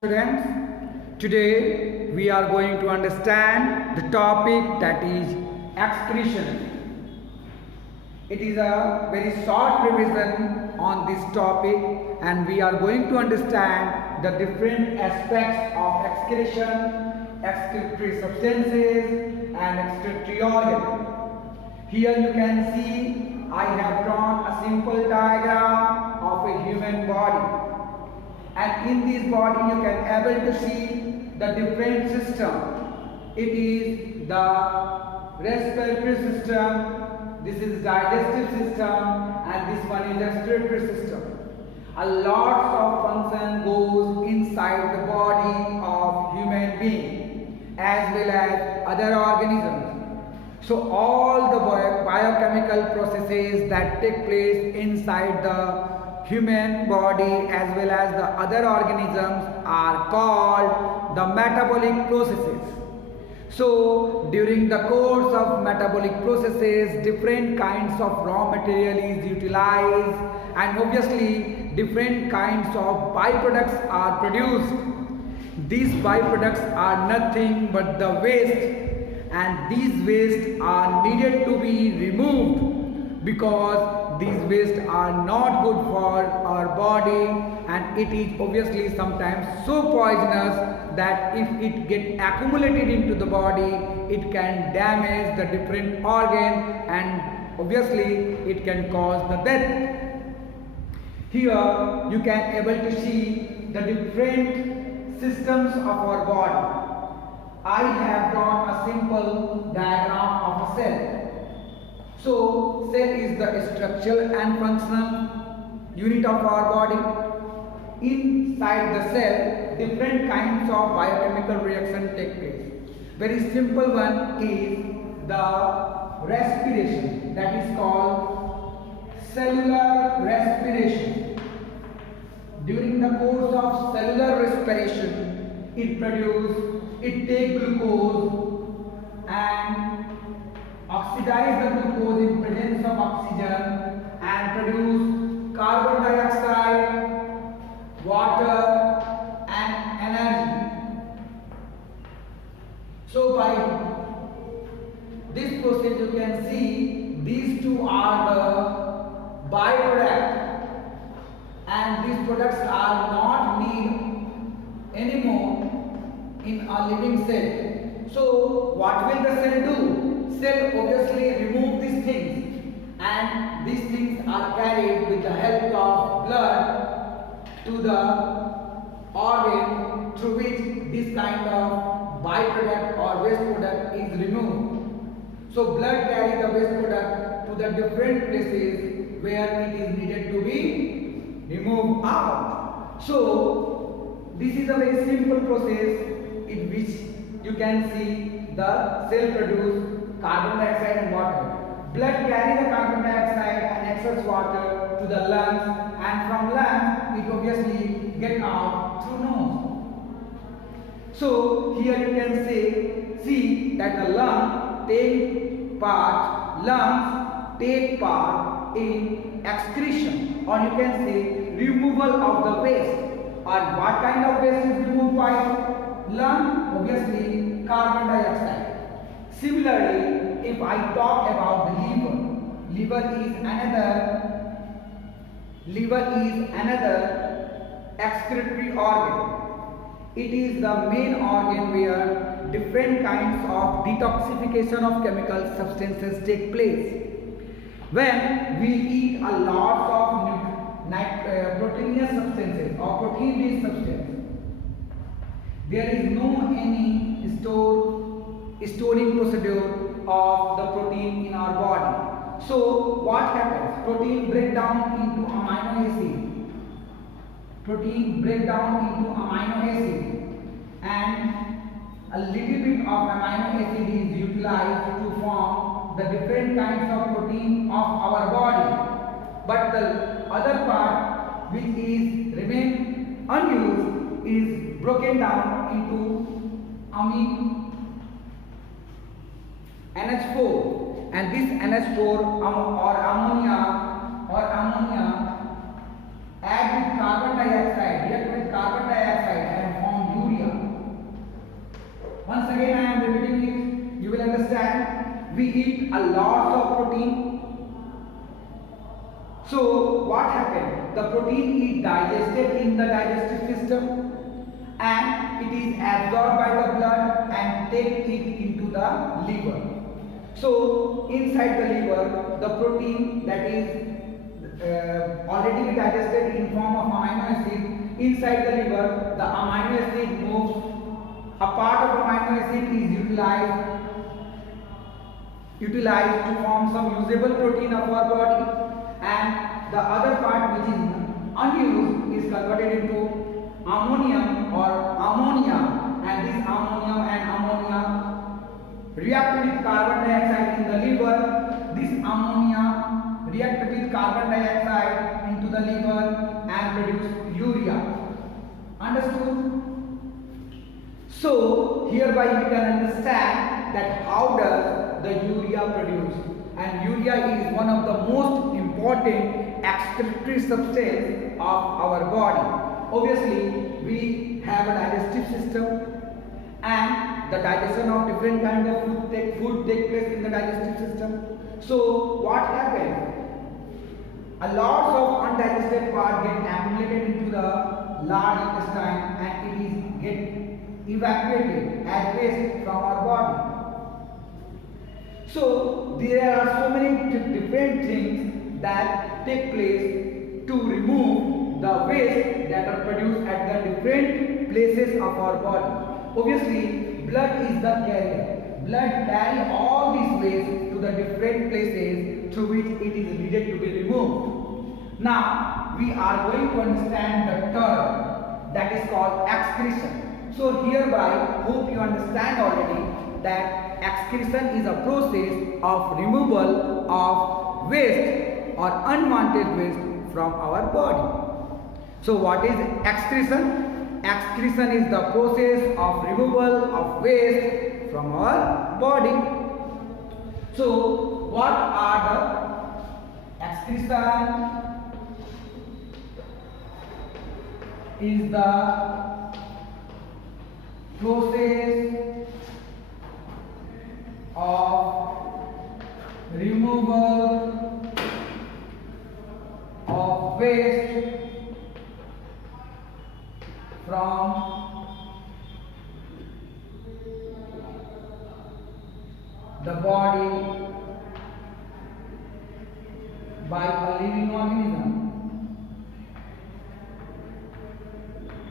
Students, today we are going to understand the topic that is excretion. It is a very short revision on this topic and we are going to understand the different aspects of excretion, excretory substances and excretory organ. Here you can see I have drawn a simple diagram of a human body. And in this body you can able to see the different system. It is the respiratory system, this is digestive system, and this one is excretory system. A lot of function goes inside the body of human being as well as other organisms. So all the biochemical processes that take place inside the human body as well as the other organisms are called the metabolic processes. So during the course of metabolic processes, different kinds of raw material is utilized and obviously different kinds of byproducts are produced. These byproducts are nothing but the waste, and these wastes are needed to be removed because these wastes are not good for our body, and it is obviously sometimes so poisonous that if it get accumulated into the body, it can damage the different organ and obviously it can cause the death. Here you can able to see the different systems of our body. I have drawn a simple diagram of a cell. So, cell is the structural and functional unit of our body. Inside the cell, different kinds of biochemical reaction take place. Very simple one is the respiration, that is called cellular respiration. During the course of cellular respiration, it takes glucose and oxidize the glucose in presence of oxygen and produce carbon dioxide, water and energy. So by this process you can see these two are the byproduct, and these products are not needed anymore in a living cell. So what will the cell do? Cell obviously remove these things, and these things are carried with the help of blood to the organ through which this kind of byproduct or waste product is removed. So blood carries the waste product to the different places where it is needed to be removed out. So this is a very simple process in which you can see the cell produce carbon dioxide and water. Blood carries the carbon dioxide and excess water to the lungs, and from lungs it obviously get out through nose. So here you can see that the lungs take part in excretion, or you can say removal of the waste. And what kind of waste is removed by lung? Obviously carbon dioxide. Similarly, if I talk about the liver is another excretory organ. It is the main organ where different kinds of detoxification of chemical substances take place. When we eat a lot of proteinous substances or protein-rich substances, there is no any storing procedure of the protein in our body. So what happens? Protein break down into amino acid, and a little bit of amino acid is utilized to form the different kinds of protein of our body. But the other part which is remain unused is broken down into NH4, and this NH4 or ammonia add with carbon dioxide, react with carbon dioxide and form we eat a lot of protein. So what happened? The protein is digested in the digestive system and it is absorbed by the blood and take it into the liver. So inside the liver, the protein that is already digested in form of amino acid, inside the liver, the amino acid moves. A part of amino acid is utilized to form some usable protein of our body, and the other part which is unused is converted into ammonium or ammonia, and this ammonium and ammonia react with carbon dioxide in the liver. This ammonia react with carbon dioxide into the liver and produce urea. Understood? So hereby we can understand that how does the urea produce, and urea is one of the most important excretory substance of our body. Obviously we have a digestive system and the digestion of different kind of food take place in the digestive system. So what happens? A lot of undigested part get accumulated into the large intestine and it is get evacuated as waste from our body. So there are so many different things that take place to remove the waste that are produced at the different places of our body. Obviously blood is the carrier. Blood carry all these waste to the different places through which it is needed to be removed. Now we are going to understand the term that is called excretion. So hereby hope you understand already that excretion is a process of removal of waste or unwanted waste from our body. So what is excretion? Excretion is the process of removal of waste from our body. So what are the excretion? Is the process of removal of waste from the body by a living organism.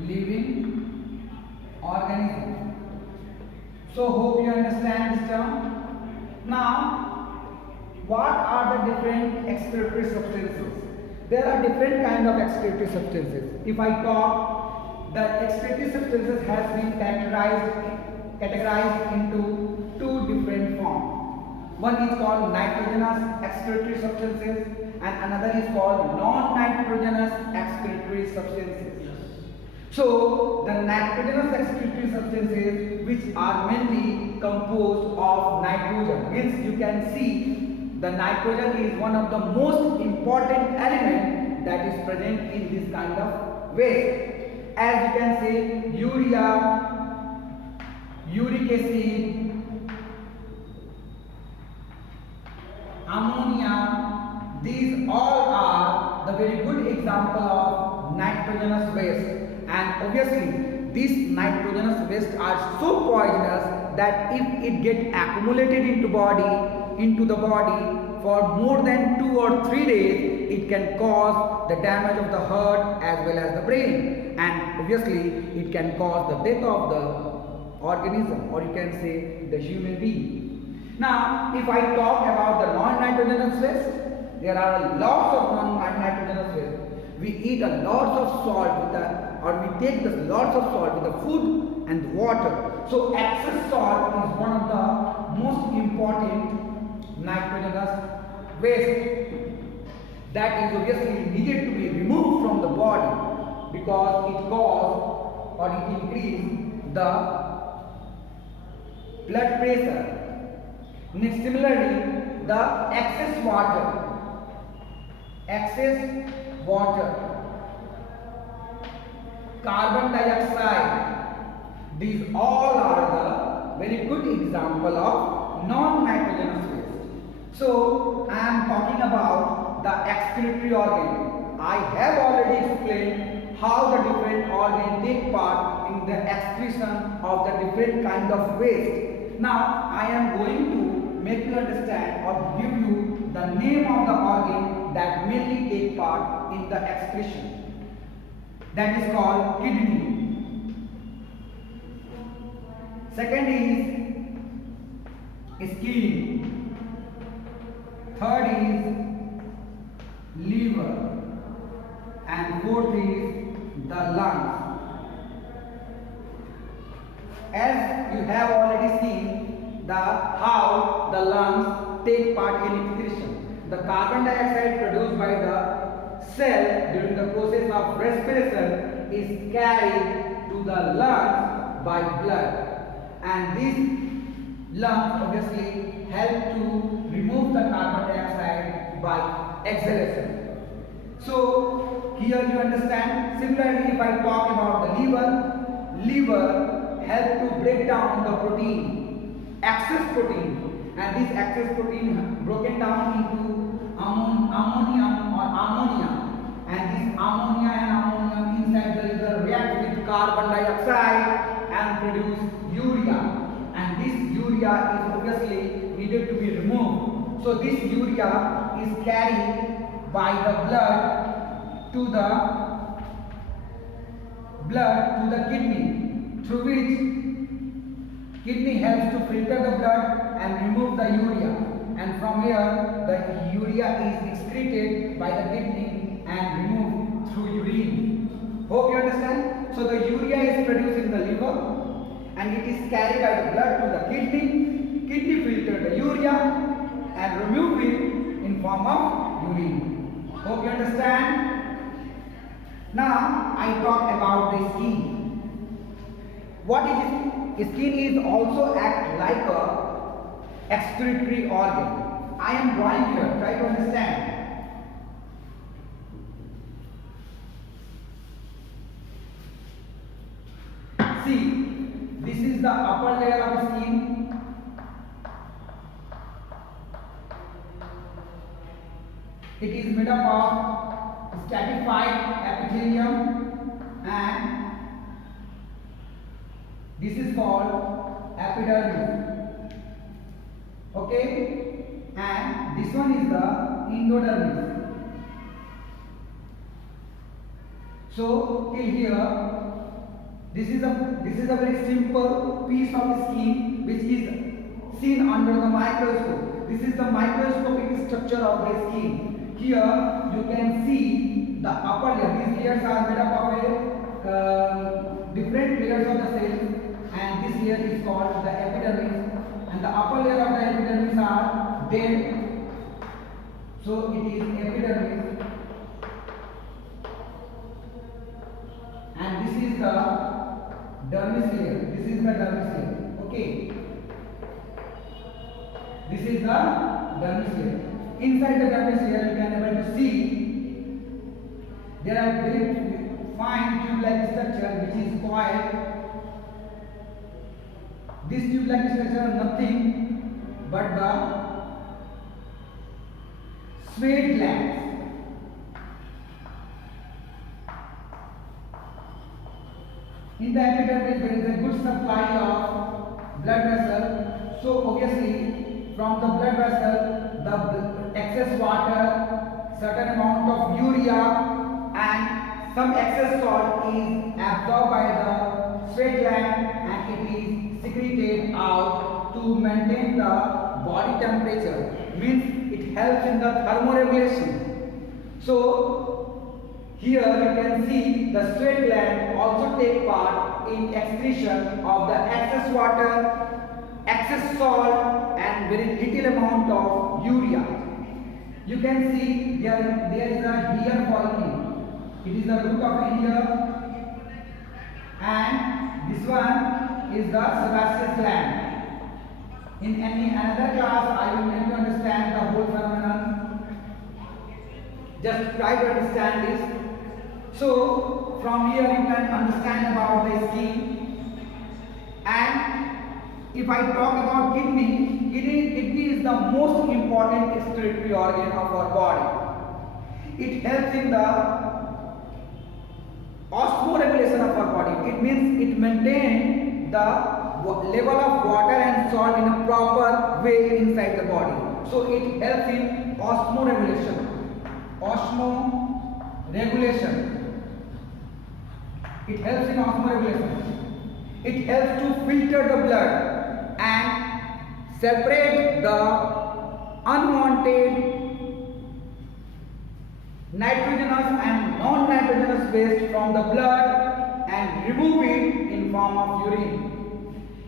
Living organism. So hope you understand this term. Now, what are the different excretory substances? There are different kind of excretory substances. If I talk, the excretory substances has been categorized into two different forms. One is called nitrogenous excretory substances and another is called non-nitrogenous excretory substances. So the nitrogenous excretory substances which are mainly composed of nitrogen, means you can see the nitrogen is one of the most important element that is present in this kind of waste. As you can say, urea, uric acid, ammonia, these all are the very good example of nitrogenous waste. And obviously these nitrogenous waste are so poisonous that if it get accumulated into the body for more than 2 or 3 days, it can cause the damage of the heart as well as the brain, and obviously it can cause the death of the organism, or you can say the human being. Now if I talk about the non-nitrogenous waste, there are lots of non-nitrogenous waste. We eat a lot of salt we take lots of salt with the food and water. So excess salt is one of the most important nitrogenous waste that is obviously needed to be removed from the body because it causes or it increases the blood pressure. Next, similarly, the excess water, carbon dioxide, these all are the very good example of non-nitrogenous waste. So I am talking about the excretory organ. I have already explained how the different organs take part in the excretion of the different kind of waste. Now I am going to make you understand or give you the name of the organ that mainly take part in the excretion. That is called kidney. Second is skin. Third is liver. And fourth is the lungs. As you have already seen how the lungs take part in excretion. The carbon dioxide produced by the cell during the process of respiration is carried to the lungs by blood, and these lungs obviously help to remove the carbon dioxide by exhalation. So here you understand. Similarly, if I talk about the liver help to break down the protein, excess protein, and this excess protein broken down into ammonium or ammonia, and this ammonia and ammonium inside the liver react with carbon dioxide and produce urea, and this urea is obviously needed to be removed. So this urea is carried by the blood to the kidney, through which kidney helps to filter the blood and remove the urea, and from here the urea is excreted by the kidney and removed through urine. Hope you understand. So the urea is produced in the liver and it is carried by the blood to the kidney filter the urea and remove it in form of urine. Hope you understand. Now I talk about the skin. What is it? Skin is also act like a excretory organ. I am drawing here. Try to understand. See, this is the upper layer of skin. It is made up of stratified epithelium, and this is called epidermis. Okay, and this one is the endodermis. So till here, this is a very simple piece of skin which is seen under the microscope. This is the microscopic structure of the skin. Here you can see the upper layer. These layers are made up of different layers of the cells, and this layer is called the epidermis, and the upper layer of the epidermis are dead. So it is epidermis, and this is the dermis layer. This is the dermis layer. Okay. This is the dermis layer. Inside the dermis layer, you can able to see there are very fine tube-like structure which is called. This tube-like structure is nothing but the sweat glands. In the epidermis, there is a good supply of blood vessel. So obviously, from the blood vessel, the excess water, certain amount of urea, and some excess salt is absorbed by the sweat gland, and it is secreted out to maintain the body temperature. Means it helps in the thermoregulation. So here you can see the sweat gland also take part in excretion of the excess water, excess salt, and very little amount of urea. You can see there is a hair follicle. It is the root of a hair, and this one is the sebaceous gland. In another class, I will make you understand the whole phenomenon. Just try to understand this. So from here you can understand about the skin, and If I talk about kidney is the most important excretory organ of our body. It helps in the osmoregulation of our body. It means it maintains the level of water and salt in a proper way inside the body. So it helps in osmoregulation. It helps in osmoregulation. It helps to filter the blood and separate the unwanted nitrogenous and non-nitrogenous waste from the blood and remove it in form of urine.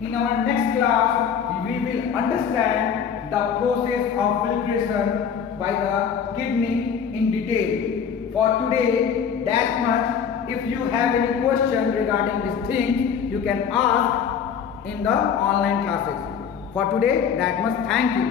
In our next class, we will understand the process of filtration by the kidney in detail. For today, that much. If you have any question regarding these things, you can ask in the online classes. For today, that much. Thank you.